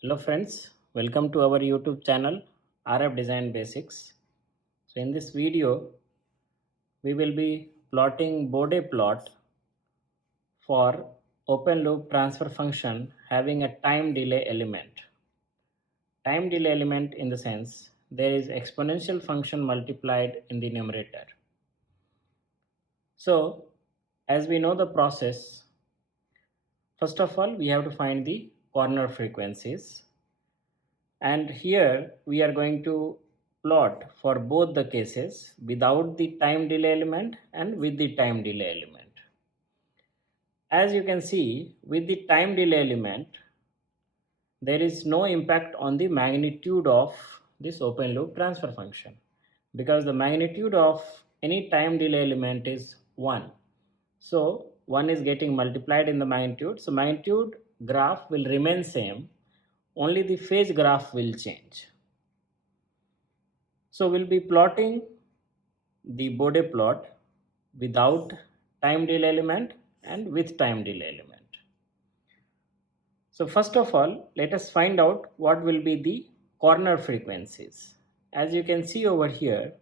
Hello friends, welcome to our YouTube channel RF Design Basics. So in this video, we will be plotting Bode plot for open loop transfer function having a time delay element. Time delay element in the sense there is exponential function multiplied in the numerator. So as we know the process, first of all we have to find the corner frequencies. And here we are going to plot for both the cases without the time delay element and with the time delay element. As you can see, with the time delay element, there is no impact on the magnitude of this open loop transfer function because the magnitude of any time delay element is 1. So 1 is getting multiplied in the magnitude. So magnitude graph will remain same, only the phase graph will change. So we'll be plotting the Bode plot without time delay element and with time delay element. So first of all, let us find out what will be the corner frequencies. As you can see over here,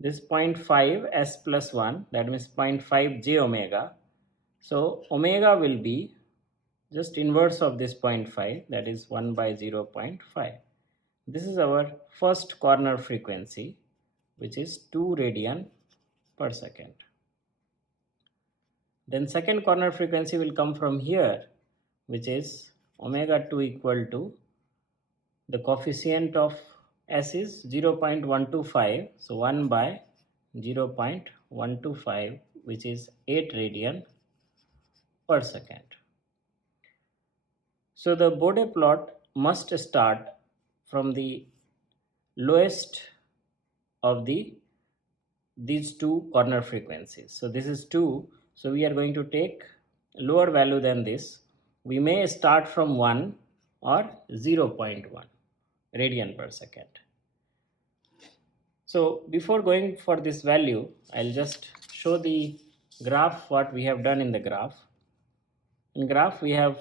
this 0.5 s plus 1, that means 0.5 j omega. So omega will be just inverse of this 0.5, that is 1 by 0.5. This is our first corner frequency, which is 2 radian per second. Then second corner frequency will come from here, which is omega 2 equal to the coefficient of s is 0.125, so 1 by 0.125, which is 8 radian per second. So the Bode plot must start from the lowest of these two corner frequencies. So this is 2, so we are going to take lower value than this. We may start from 1 or 0.1 radian per second. So before going for this value, I'll just show the graph what we have done in the graph. In graph we have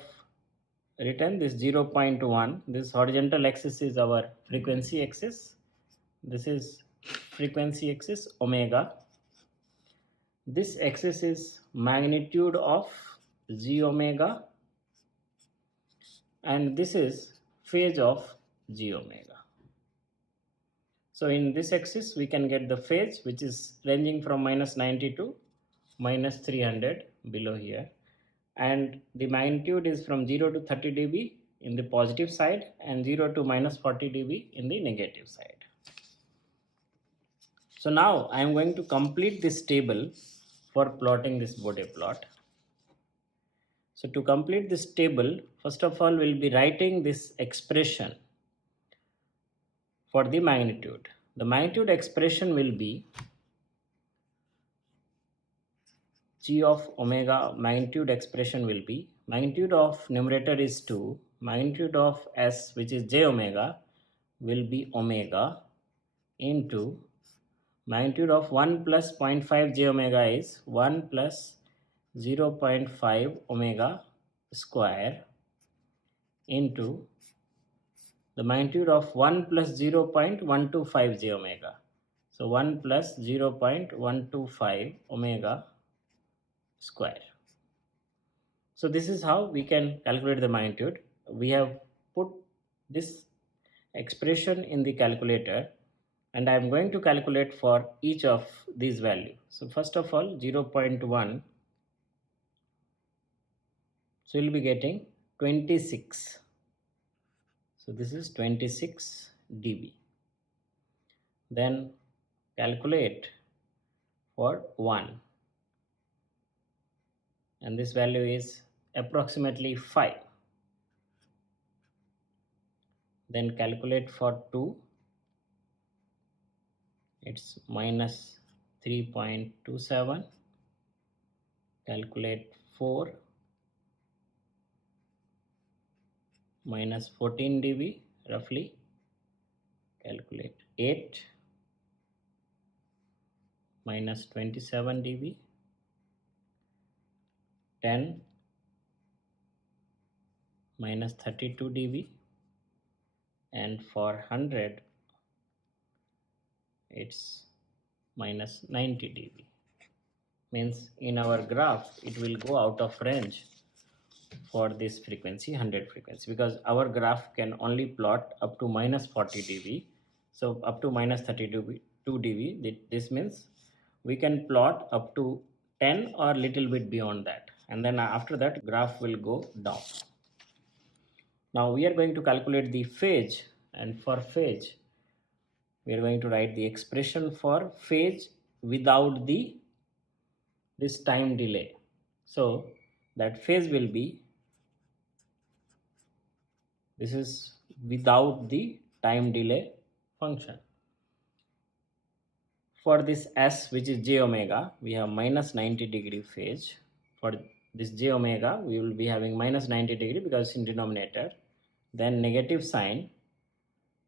written this 0.1. This horizontal axis is our frequency axis. This is frequency axis omega. This axis is magnitude of g omega, and this is phase of g omega. So in this axis we can get the phase which is ranging from minus 90 to minus 300 below here, and the magnitude is from 0 to 30 dB in the positive side and 0 to minus 40 dB in the negative side. So now I am going to complete this table for plotting this Bode plot. So to complete this table, first of all we'll be writing this expression for the magnitude. The magnitude expression will be g of omega. Magnitude expression will be magnitude of numerator is 2, magnitude of s, which is j omega, will be omega into magnitude of 1 plus 0.5 j omega is 1 plus 0.5 omega square into the magnitude of 1 plus 0.125 j omega. So 1 plus 0.125 omega square. So this is how we can calculate the magnitude. We have put this expression in the calculator, and I am going to calculate for each of these values. So first of all 0.1, so we will be getting 26. So this is 26 dB. Then calculate for 1, and this value is approximately 5. Then calculate for 2, it's minus 3.27. Calculate 4, minus 14 dB roughly. Calculate 8, minus 27 dB. 10, minus 32 dB. and for 100 it's minus 90 dB. Means in our graph it will go out of range for this frequency, 100 frequency, because our graph can only plot up to minus 40 dB. So up to minus 32 dB, this means we can plot up to 10 or little bit beyond that, and then after that graph will go down. Now we are going to calculate the phase, and for phase we are going to write the expression for phase without this time delay. So that phase will be, this is without the time delay function. For this s, which is j omega, we have minus 90 degree phase. For this j omega we will be having minus 90 degree because in denominator, then negative sign,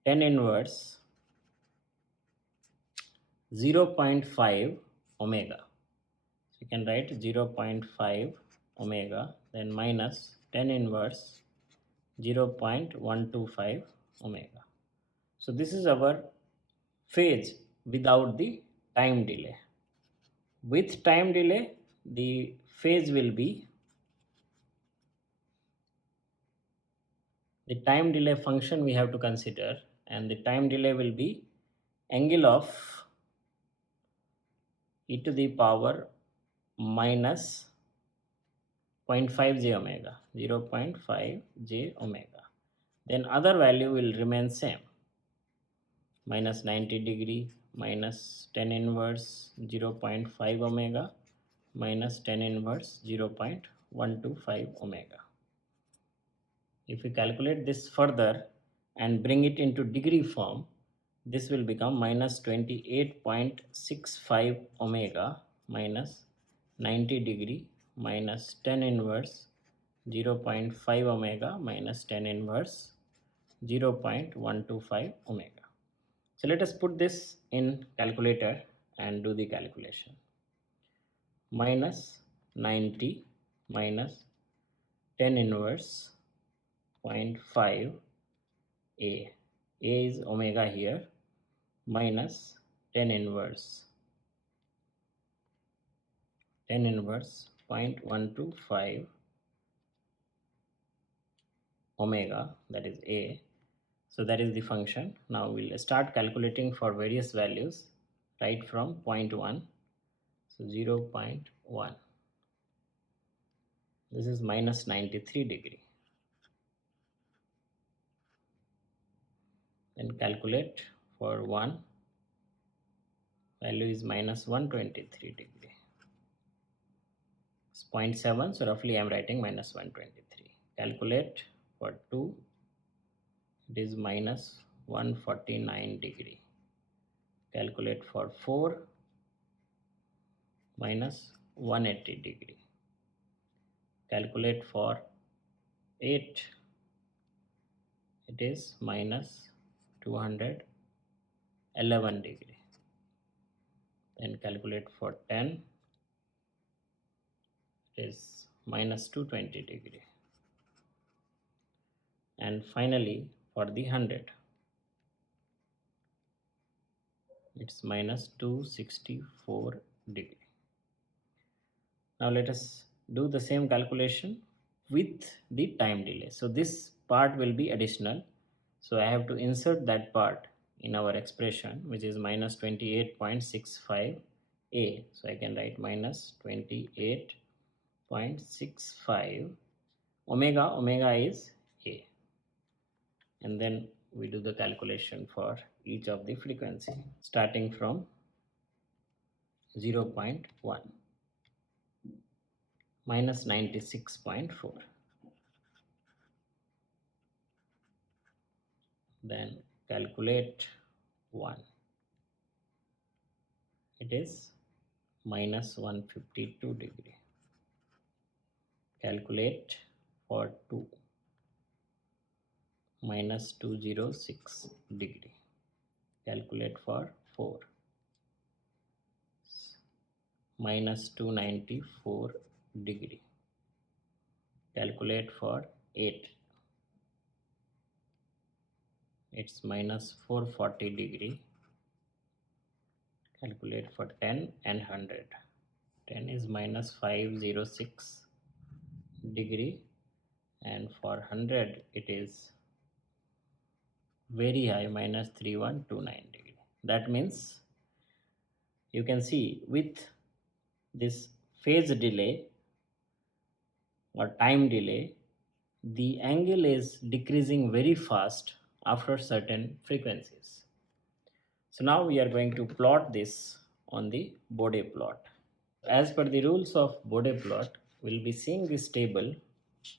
tan inverse 0.5 omega. So you can write 0.5 omega, then minus tan inverse 0.125 omega. So this is our phase without the time delay. With time delay, the phase will be, the time delay function we have to consider, and the time delay will be angle of e to the power minus 0.5 j omega, 0.5 j omega. Then other value will remain same, minus 90 degree minus tan inverse 0.5 omega minus tan inverse 0.125 omega. If we calculate this further and bring it into degree form, this will become minus 28.65 omega minus 90 degree minus tan inverse 0.5 omega minus tan inverse 0.125 omega. So let us put this in calculator and do the calculation. Minus 90 minus tan inverse 0.5 a is omega here, minus tan inverse 0.125 omega, that is a. So that is the function. Now we'll start calculating for various values right from 0.1. So 0.1, this is minus 93 degree. Then calculate for 1, value is minus 123 degree. It's 0.7, so roughly I am writing minus 123. Calculate for 2, it is minus 149 degree. Calculate for 4, minus 180 degree. Calculate for 8, it is minus 211 degree. Then calculate for 10, it is minus 220 degree. And finally for the 100, it's minus 264 degree. Now let us do the same calculation with the time delay. So this part will be additional, so I have to insert that part in our expression, which is minus 28.65 a. So I can write minus 28.65 omega, omega is a, and then we do the calculation for each of the frequency starting from 0.1, minus 96.4. Then calculate 1, it is minus 152 degree. Calculate for 2, minus 206 degree. Calculate for 4, minus 294 degree. Calculate for 8, it's minus 440 degree. Calculate for 10 and 100. 10 is minus 506 degree, and for 100 it is very high, minus 3129 degree. That means you can see with this phase delay or time delay, the angle is decreasing very fast after certain frequencies. So now we are going to plot this on the Bode plot. As per the rules of Bode plot, we'll be seeing this table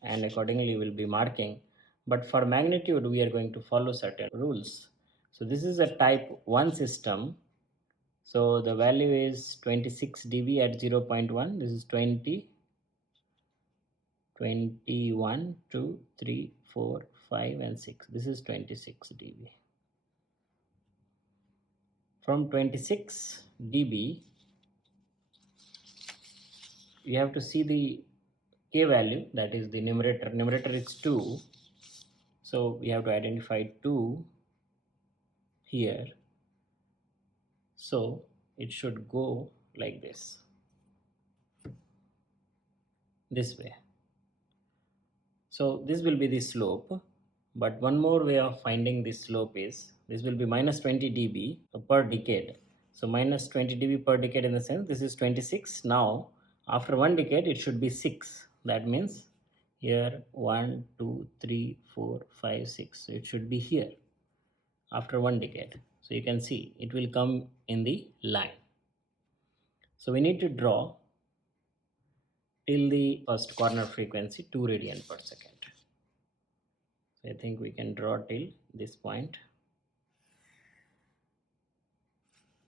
and accordingly we'll be marking. But for magnitude, we are going to follow certain rules. So this is a type 1 system. So the value is 26 dB at 0.1. This is 20, 21, 2, 3, 4, 5 and 6. This is 26 dB. From 26 dB, you have to see the k value, that is the numerator. Numerator is 2. So we have to identify 2 here. So it should go like this way. So this will be the slope, but one more way of finding this slope is this will be minus 20 dB per decade. So minus 20 dB per decade, in the sense this is 26. Now after one decade it should be 6. That means here 1, 2, 3, 4, 5, 6. So it should be here after one decade. So you can see it will come in the line. So we need to draw till the first corner frequency 2 radian per second. So I think we can draw till this point.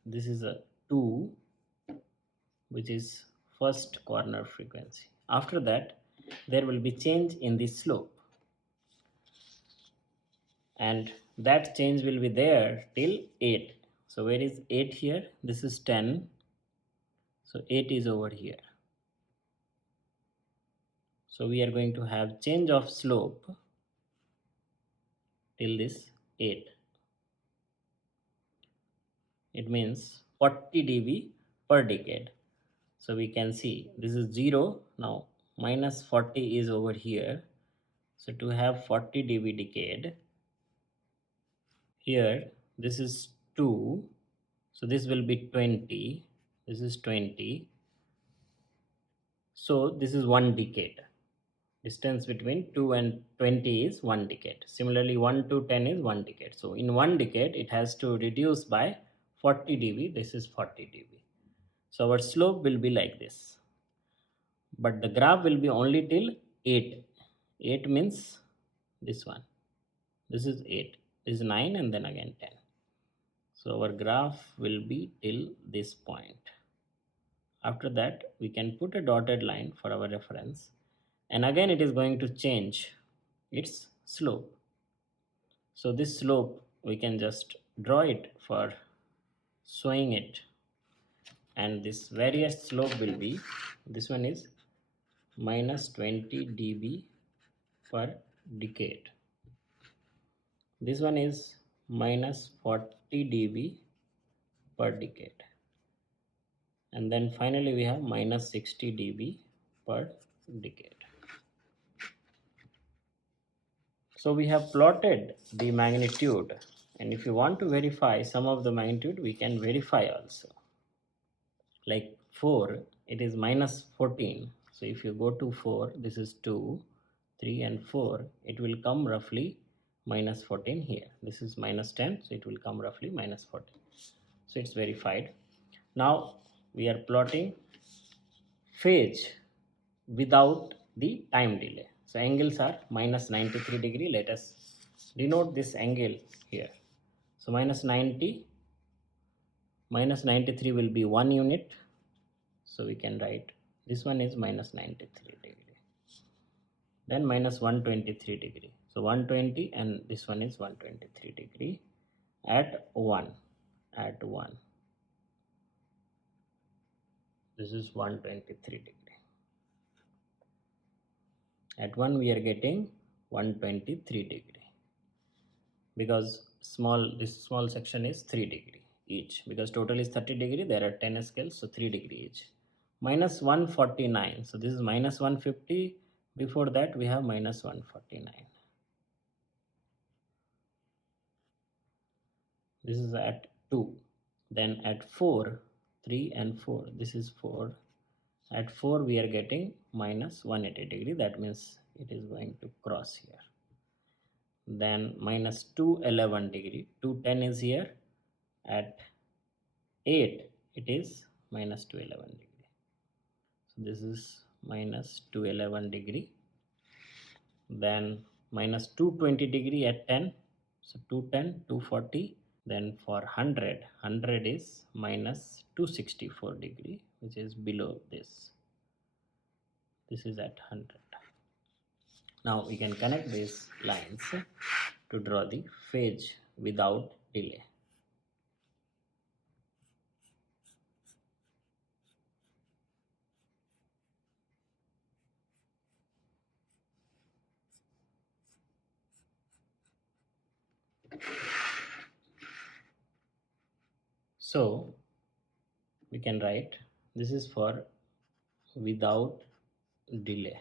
This is a 2, which is first corner frequency. After that, there will be change in the slope, and that change will be there till 8. So where is 8 here? This is 10. So 8 is over here. So we are going to have change of slope till this 8. It means 40 dB per decade. So we can see this is 0. Now minus 40 is over here. So to have 40 dB decade, here this is 2. So this will be 20. This is 20. So this is 1 decade. Distance between 2 and 20 is 1 decade. Similarly, 1 to 10 is 1 decade. So in 1 decade, it has to reduce by 40 dB. This is 40 dB. So our slope will be like this. But the graph will be only till 8. 8 means this one. This is 8. This is 9 and then again 10. So our graph will be till this point. After that, we can put a dotted line for our reference. And again it is going to change its slope. So this slope we can just draw it for showing it, and this various slope will be, this one is minus 20 dB per decade, this one is minus 40 dB per decade, and then finally we have minus 60 dB per decade. So we have plotted the magnitude, and if you want to verify some of the magnitude, we can verify also. Like 4, it is minus 14. So if you go to 4, this is 2, 3 and 4, it will come roughly minus 14 here. This is minus 10, so it will come roughly minus 14. So it's verified. Now we are plotting phase without the time delay. So angles are minus 93 degree. Let us denote this angle here. So minus 90, minus 93 will be 1 unit. So we can write this one is minus 93 degree. Then minus 123 degree. So 120 and this one is 123 degree at 1. At 1. This is 123 degree. At 1 we are getting 123 degree. because this small section is 3 degree each, because total is 30 degree, there are 10 scales, so 3 degree each. Minus 149, so this is minus 150, before that we have minus 149. This is at 2, then at 4, 3 and 4, this is 4. At 4 we are getting minus 180 degree, that means it is going to cross here. Then minus 211 degree, 210 is here. At 8 it is minus 211 degree, so this is minus 211 degree. Then minus 220 degree at 10, so 210, 240. Then for 100 is minus 264 degree, which is below this. This is at 100. Now we can connect these lines to draw the phase without delay. So we can write, this is for without delay.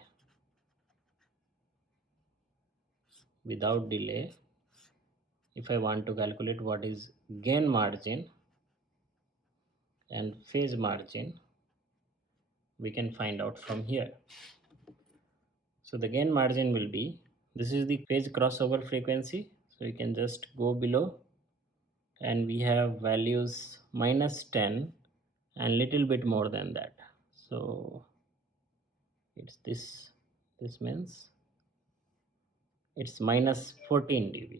Without delay, if I want to calculate what is gain margin and phase margin, we can find out from here. So the gain margin will be, this is the phase crossover frequency, so you can just go below, and we have values minus 10 and little bit more than that, so it's this means it's minus 14 dB.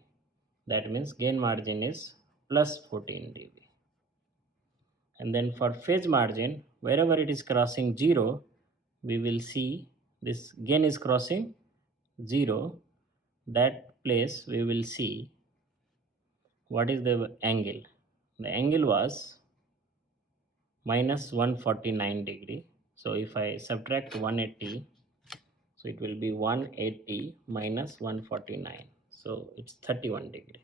That means gain margin is plus 14 dB. And then for phase margin, wherever it is crossing 0, we will see this gain is crossing 0. That place we will see what is the angle. The angle was minus 149 degree. So if I subtract 180, so it will be 180 minus 149. So it's 31 degree.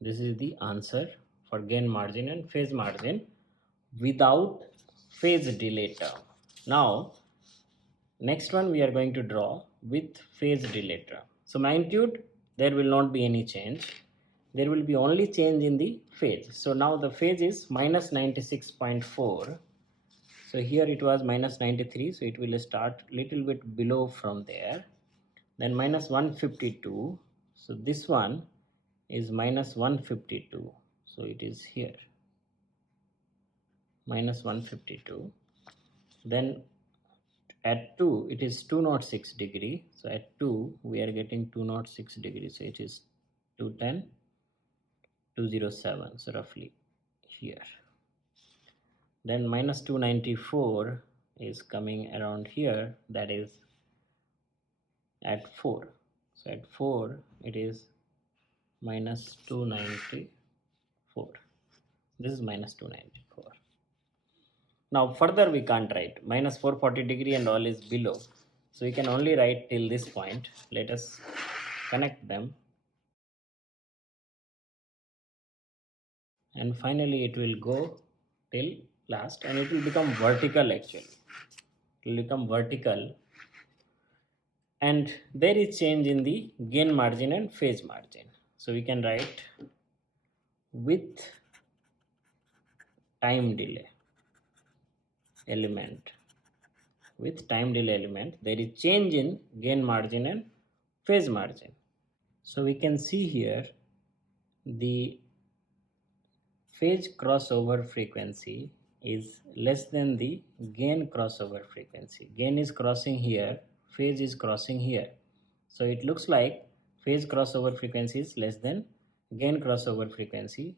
This is the answer for gain margin and phase margin without phase delay term. Now, next one we are going to draw with phase delay term. So magnitude, there will not be any change. There will be only change in the phase. So now the phase is minus 96.4. So here it was minus 93. So it will start little bit below from there. Then minus 152. So this one is minus 152. So it is here. Minus 152. Then at 2 it is 206 degree, so at 2 we are getting 206 degree, so it is 210, 207, so roughly here. Then minus 294 is coming around here, that is at 4. So at 4 it is minus 294. This is minus 294. Now further we can't write, minus 440 degree and all is below. So we can only write till this point. Let us connect them. And finally it will go till last, and it will become vertical actually. It will become vertical. And there is change in the gain margin and phase margin. So we can write with time delay element. With time delay element, there is change in gain margin and phase margin. So we can see here the phase crossover frequency is less than the gain crossover frequency. Gain is crossing here, phase is crossing here. So it looks like phase crossover frequency is less than gain crossover frequency.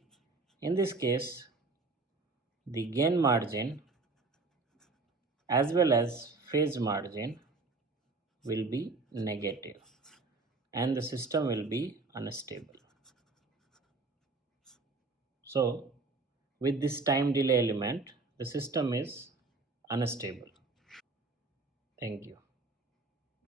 In this case, the gain margin as well as phase margin will be negative and the system will be unstable. So with this time delay element, the system is unstable. Thank you.